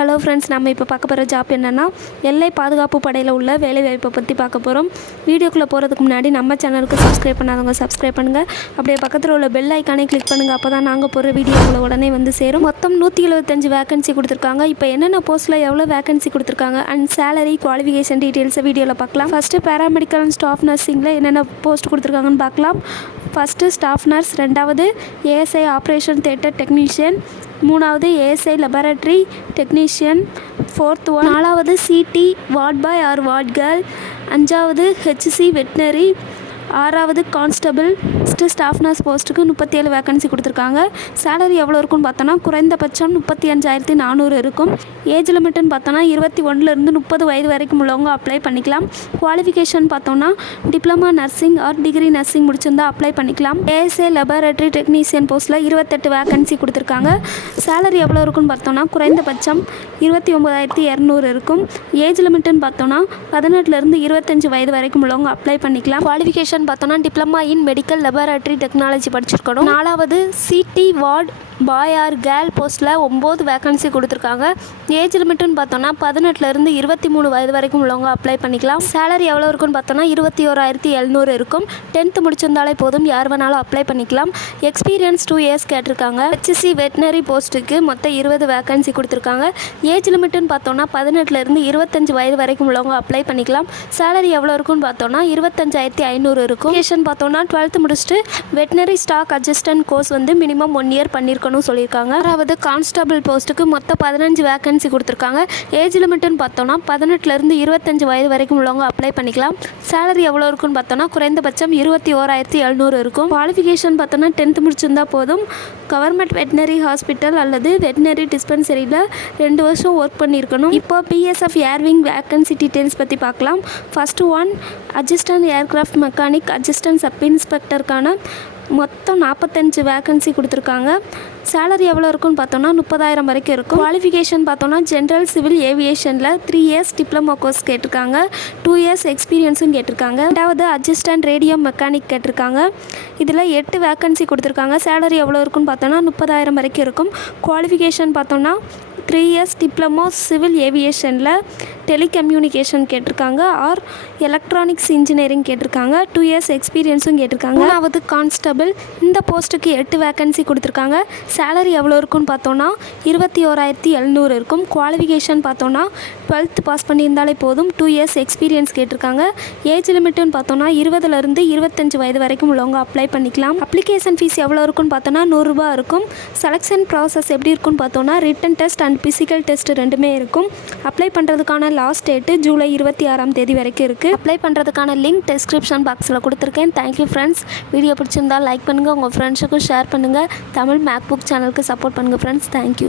Hello friends, நம்ம இப்போ பார்க்க போகிற ஜாப் என்னென்னா எல்லை பாதுகாப்பு படையில் உள்ள வேலைவாய்ப்பை பற்றி பார்க்க போகிறோம். வீடியோக்குள்ளே போகிறதுக்கு முன்னாடி நம்ம சேனலுக்கு சப்ஸ்கிரைப் பண்ணாதவங்க சப்ஸ்கிரைப் பண்ணுங்கள். அப்படியே பக்கத்தில் உள்ள பெல் ஐக்கானே கிளிக் பண்ணுங்கள். அப்போ தான் நாங்கள் போகிற வீடியோக்குள்ள உடனே வந்து சேரும். மொத்தம் 175 வேகன்சி கொடுத்துருக்காங்க. இப்போ என்னென்ன போஸ்ட்டில் எவ்வளோ வேகன்சி கொடுத்துருக்காங்க அண்ட் சேலரி குவாலிஃபிகேஷன் டீட்டெயில்ஸை வீடியோவில் பார்க்கலாம். ஃபஸ்ட்டு பேராமெடிக்கல் அண்ட் ஸ்டாஃப் நர்சிங்கில் என்னென்ன போஸ்ட் கொடுத்துருக்காங்கன்னு பார்க்கலாம். ஃபஸ்ட்டு ஸ்டாஃப் நர்ஸ், ரெண்டாவது ஏஎஸ்ஐ ஆப்ரேஷன் தியேட்டர் டெக்னீஷியன், மூணாவது ASI laboratory technician, fourth one, நாலாவது CD ward boy or ward girl, அஞ்சாவது ஹெச்சி வெட்னரி, ஆறாவது கான்ஸ்டபிள். ஃபஸ்ட்டு ஸ்டாஃப் நர்ஸ் போஸ்ட்டுக்கு 37 வேகன்சி கொடுத்துருக்காங்க. சேலரி எவ்வளோ இருக்குன்னு பார்த்தோன்னா குறைந்தபட்சம் 35,400 இருக்கும். ஏஜ் லிமிட்டுன்னு பார்த்தோன்னா 21லேருந்து 30 வயது வரைக்கும் உள்ளவங்க அப்ளை பண்ணிக்கலாம். குவாலிஃபிகேஷன் பார்த்தோன்னா diploma nursing or degree nursing முடிச்சிருந்தா அப்ளை பண்ணிக்கலாம். ஏஎஸ்ஏ லெபார்டரி டெக்னீஷியன் போஸ்ட்டில் 28 வேகன்சி கொடுத்துருக்காங்க. சேலரி எவ்வளோ இருக்குன்னு பார்த்தோன்னா குறைந்தபட்சம் 29,200 இருக்கும். ஏஜ் லிமிட்டுன்னு பார்த்தோன்னா 18லேருந்து 25 வயது வரைக்கும் உள்ளவங்க அப்ளை பண்ணிக்கலாம். குவாலிஃபிகேஷன் பார்த்தோன்னா diploma in medical laboratory technology படிச்சிருக்கணும். நாலாவது CD ward boy or girl போஸ்ட்டில் 9 வேகன்சி கொடுத்துருக்காங்க. ஏஜ் லிமிட்டுன்னு பார்த்தோன்னா 18லேருந்து 23 வயது வரைக்கும் உள்ளவங்க அப்ளை பண்ணிக்கலாம். சேலரி எவ்வளோ இருக்குன்னு பார்த்தோன்னா 21,700 இருக்கும். 10th முடிச்சிருந்தாலே போதும், யார் வேணாலும் அப்ளை பண்ணிக்கலாம். எக்ஸ்பீரியன்ஸ் 2 இயர்ஸ் கேட்டிருக்காங்க. ஹெச்சி வெட்னரி போஸ்ட்டுக்கு மொத்தம் 20 வேகன்சி கொடுத்துருக்காங்க. ஏஜ் லிமிட்டுன்னு பார்த்தோன்னா 18லேருந்து 25 வயது வரைக்கும் உள்ளவங்க அப்ளை பண்ணிக்கலாம். சேலரி எவ்வளோ இருக்குன்னு பார்த்தோன்னா 25,500 இருக்கும். எஜுகேஷன் பார்த்தோன்னா 12th முடிச்சுட்டு veterinary stock assistant course minimum 1 year பண்ணியிருக்கணும் சொல்லியிருக்காங்க. அதாவது கான்ஸ்டபிள் போஸ்ட்டுக்கு மொத்தம் 15 வேகன்சி கொடுத்துருக்காங்க. ஏஜ் லிமிட்டுன்னு பார்த்தோன்னா 18லேருந்து 25 வயது வரைக்கும் உள்ளவங்க அப்ளை பண்ணிக்கலாம். சேலரி எவ்வளோ இருக்குன்னு பார்த்தோன்னா குறைந்தபட்சம் 21,700 இருக்கும். குவாலிஃபிகேஷன் பார்த்தோன்னா 10th முடிச்சிருந்தா போதும். கவர்மெண்ட் வெட்னரி ஹாஸ்பிட்டல் அல்லது வெட்னரி டிஸ்பென்சரியில் 2 வருஷம் ஒர்க் பண்ணியிருக்கணும். இப்போ பிஎஸ்எஃப் ஏர்விங் வேகன்சி டீட்டெயில்ஸ் பற்றி பார்க்கலாம். First one, assistant aircraft mechanic assistant sub இன்ஸ்பெக்டருக்கான மொத்தம் 45 வேகன்சி கொடுத்துருக்காங்க. சேலரி எவ்வளோ இருக்குன்னு பார்த்தோன்னா 30,000 வரைக்கும் இருக்கும். குவாலிஃபிகேஷன் பார்த்தோன்னா ஜென்ரல் சிவில் ஏவியேஷனில் 3 இயர்ஸ் டிப்ளமோ கோர்ஸ் கேட்டிருக்காங்க. 2 இயர்ஸ் எக்ஸ்பீரியன்ஸும் கேட்டிருக்காங்க. ரெண்டாவது அசிஸ்டன்ட் ரேடியோ மெக்கானிக் கேட்டிருக்காங்க. இதில் 8 வேகன்சி கொடுத்துருக்காங்க. சேலரி எவ்வளோ இருக்குன்னு பார்த்தோன்னா 30,000 வரைக்கும் இருக்கும். குவாலிஃபிகேஷன் பார்த்தோன்னா 3 இயர்ஸ் டிப்ளமோ சிவில் ஏவியேஷனில் டெலிகம்யூனிகேஷன் கேட்டிருக்காங்க ஆர் எலக்ட்ரானிக்ஸ் இன்ஜினியரிங் கேட்டிருக்காங்க. 2 இயர்ஸ் எக்ஸ்பீரியன்ஸும் கேட்டிருக்காங்க. மூணாவது கான்ஸ்டபிள், இந்த போஸ்ட்டுக்கு 8 வேகன்சி கொடுத்துருக்காங்க. சேலரி எவ்வளோ இருக்குன்னு பார்த்தோன்னா 21,700 இருக்கும். குவாலிஃபிகேஷன் பார்த்தோன்னா 12th பாஸ் பண்ணியிருந்தாலே போதும். 2 இயர்ஸ் எக்ஸ்பீரியன்ஸ் கேட்டிருக்காங்க. ஏஜ் லிமிட்டுன்னு பார்த்தோன்னா 20லேருந்து 25 வயது வரைக்கும் உள்ளவங்க அப்ளை பண்ணிக்கலாம். அப்ளிகேஷன் ஃபீஸ் எவ்வளோ இருக்குன்னு பார்த்தோன்னா 100 ரூபா இருக்கும். செலெக்ஷன் ப்ராசஸ் எப்படி இருக்குன்னு பார்த்தோன்னா written test and physical test ரெண்டுமே இருக்கும். அப்ளை பண்ணுறதுக்கான லாஸ்ட் டேட்டு ஜூலை 26ஆம் தேதி வரைக்கும் இருக்குது. அப்ளை பண்ணுறதுக்கான லிங்க் டிஸ்கிரிப்ஷன் பாக்ஸில் கொடுத்துருக்கேன். Thank you friends. வீடியோ பிடிச்சிருந்தால் லைக் பண்ணுங்கள், உங்கள் ஃப்ரெண்ட்ஸுக்கும் ஷேர் பண்ணுங்கள். தமிழ் மேக்புக் சேனலுக்கு சப்போர்ட் பண்ணுங்கள் ஃப்ரெண்ட்ஸ். தேங்க்யூ.